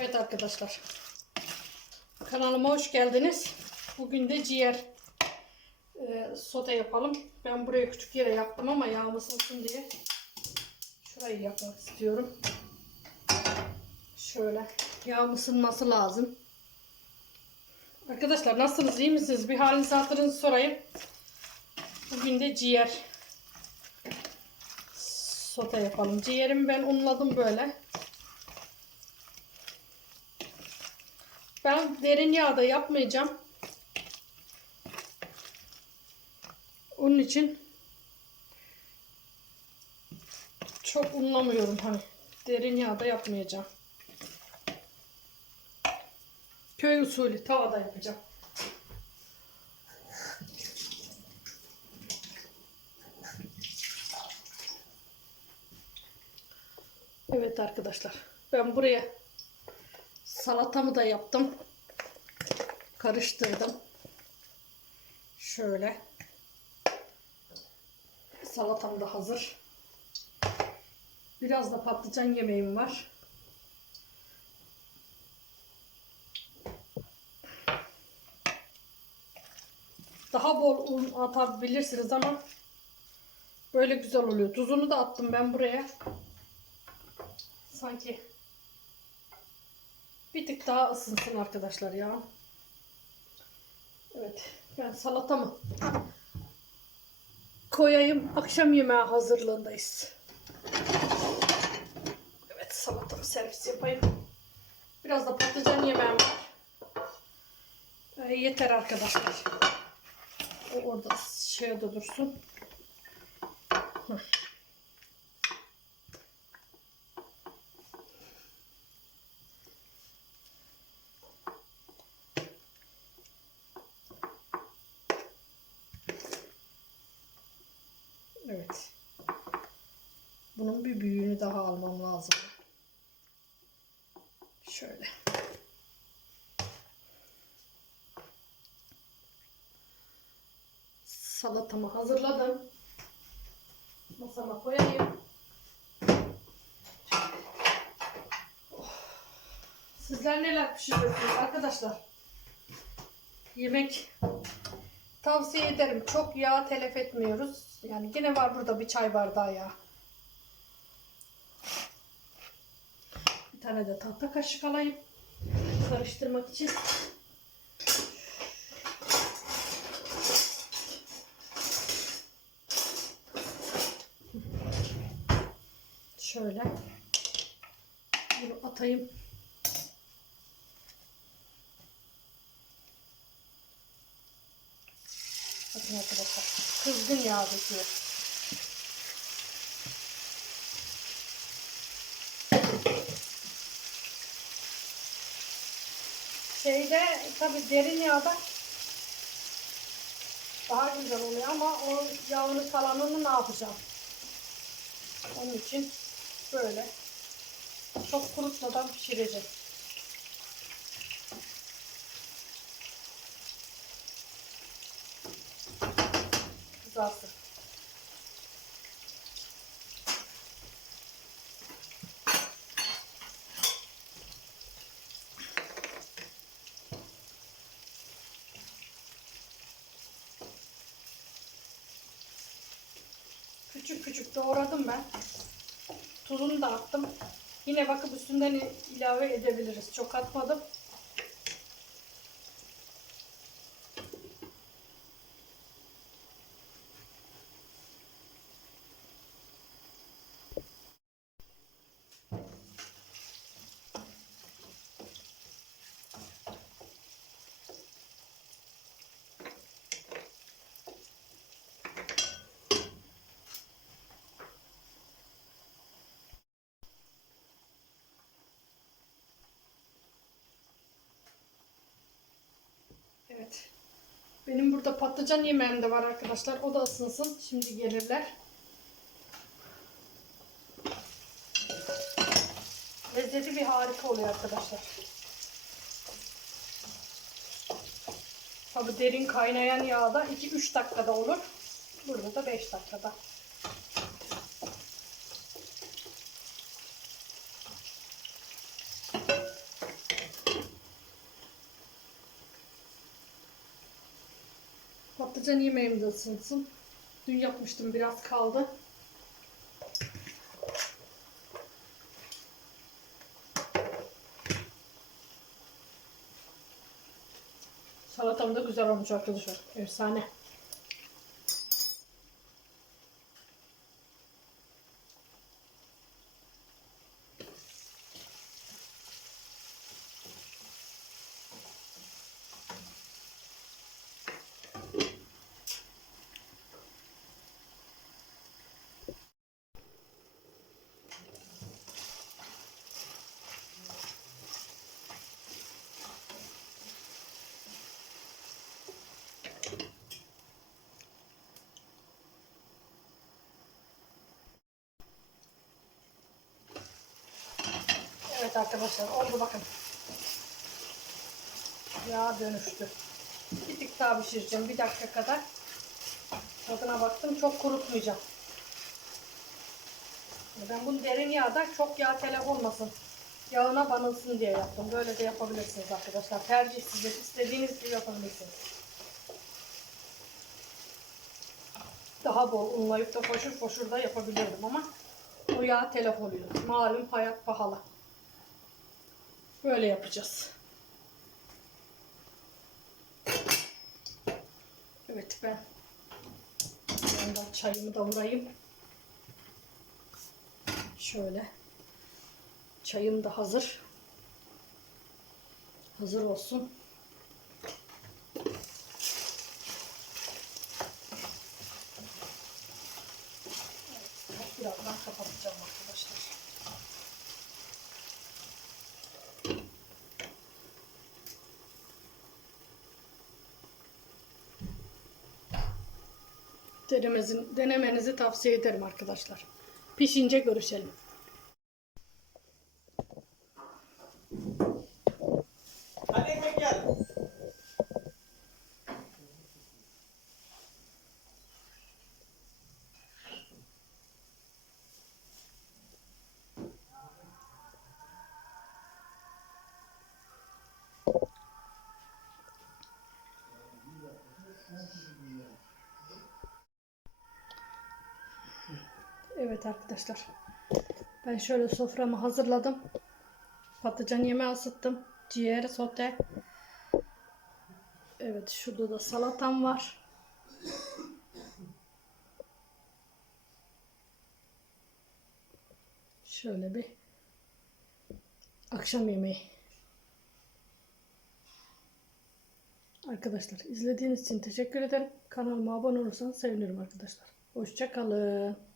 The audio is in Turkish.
Evet arkadaşlar. Kanalıma hoş geldiniz. Bugün de ciğer e, sote yapalım. Ben buraya küçük yere yaptım ama yağım ısınsın diye şurayı yapmak istiyorum. Şöyle yağım ısınması lazım. Arkadaşlar nasılsınız? iyi misiniz? Bir halinizi hatırınızı sorayım. Bugün de ciğer sote yapalım. Ciğerimi ben unladım böyle. Ben derin yağda yapmayacağım. Onun için çok unlamıyorum hani. Derin yağda yapmayacağım. Köy usulü tavada yapacağım. Evet arkadaşlar. Ben buraya salatamı da yaptım. Karıştırdım. Şöyle. Salatam da hazır. Biraz da patlıcan yemeğim var. Daha bol un atabilirsiniz ama böyle güzel oluyor. Tuzunu da attım ben buraya. Sanki bir tık daha ısınsın arkadaşlar ya. Evet. Ben salatamı koyayım. Akşam yemeği hazırlığındayız. Evet salatamı servis yapayım. Biraz da patlıcan yemeğim var. Ee, yeter arkadaşlar. O orada şeye dursun. Heh. Evet. Bunun bir daha almam lazım. Şöyle. Salatamı hazırladım. Masama koyayım. Oh. Sizler neler pişiriyorsunuz arkadaşlar? Yemek Tavsiye ederim. Çok yağ telef etmiyoruz. Yani yine var burada bir çay bardağı yağ. Tane de tahta kaşık alayım. Karıştırmak için. Şöyle. Bunu atayım. Bakın arkadaşlar. Kızgın yağ döküyor. Şeyde tabi derin yağda daha güzel oluyor ama o yağını kalanını ne yapacağım? Onun için böyle çok kurutmadan pişireceğim. Küçük küçük doğradım ben. Tuzunu da attım. Yine bakıp üstünden ilave edebiliriz. Çok atmadım. Evet. Benim burada patlıcan yemeğim de var arkadaşlar. O da ısınsın. Şimdi gelirler. Lezzeti bir harika oluyor arkadaşlar. Tabi derin kaynayan yağda 2-3 dakikada olur. Burada da 5 dakikada. Patlıcan yemeğim de ısınsın. Dün yapmıştım biraz kaldı. Salatam da güzel olmuş arkadaşlar. Efsane. Arkadaşlar oldu bakın. Yağ dönüştü. Bir tık daha pişireceğim bir dakika kadar. Tadına baktım çok kurutmayacağım. Ben bunu derin yağda çok yağ telef olmasın. Yağına banılsın diye yaptım. Böyle de yapabilirsiniz arkadaşlar. Tercih size. istediğiniz gibi yapabilirsiniz. Daha bol unlayıp da foşur foşur da yapabilirdim ama o yağ telef oluyor. Malum hayat pahalı. Böyle yapacağız. Evet ben yandan çayımı da vurayım. Şöyle. Çayım da hazır. Hazır olsun. Birazdan kapatacağım arkadaşlar. Denemezin, denemenizi tavsiye ederim arkadaşlar. Pişince görüşelim. Hadi ekmek gel. Evet arkadaşlar. Ben şöyle soframı hazırladım. Patlıcan yemeği ısıttım. Ciğer sote. Evet şurada da salatam var. Şöyle bir akşam yemeği. Arkadaşlar izlediğiniz için teşekkür ederim. Kanalıma abone olursanız sevinirim arkadaşlar. Hoşça kalın.